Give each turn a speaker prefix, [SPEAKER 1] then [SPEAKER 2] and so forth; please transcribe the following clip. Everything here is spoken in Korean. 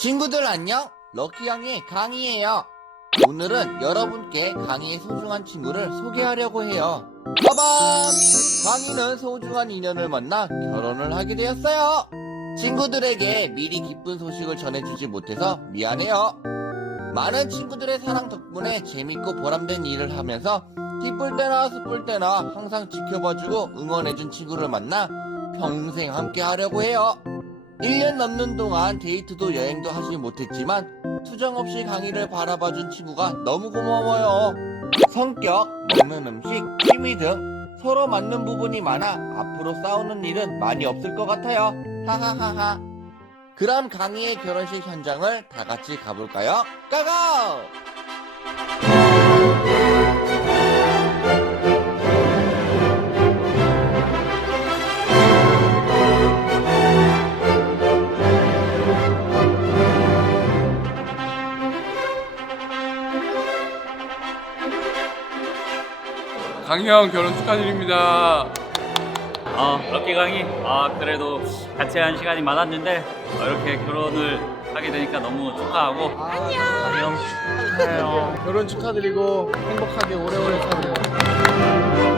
[SPEAKER 1] 친구들 안녕? 럭키양의 강희예요. 오늘은 여러분께 강희의 소중한 친구를 소개하려고 해요. 빠밤! 강희는 소중한 인연을 만나 결혼을 하게 되었어요. 친구들에게 미리 기쁜 소식을 전해주지 못해서 미안해요. 많은 친구들의 사랑 덕분에 재밌고 보람된 일을 하면서 기쁠 때나 슬플 때나 항상 지켜봐주고 응원해준 친구를 만나 평생 함께 하려고 해요. 1년 넘는 동안 데이트도 여행도 하지 못했지만 투정 없이 강의를 바라봐준 친구가 너무 고마워요. 성격, 먹는 음식, 취미 등 서로 맞는 부분이 많아 앞으로 싸우는 일은 많이 없을 것 같아요. 하하하하. 그럼 강희의 결혼식 현장을 다 같이 가볼까요? 고고!
[SPEAKER 2] 강형 결혼 축하드립니다.
[SPEAKER 3] 어, 럭키 강이 아 그래도 같이 한 시간이 많았는데 어, 이렇게 결혼을 하게 되니까 너무 축하하고.
[SPEAKER 2] 결혼 축하드리고 행복하게 오래오래 사세요.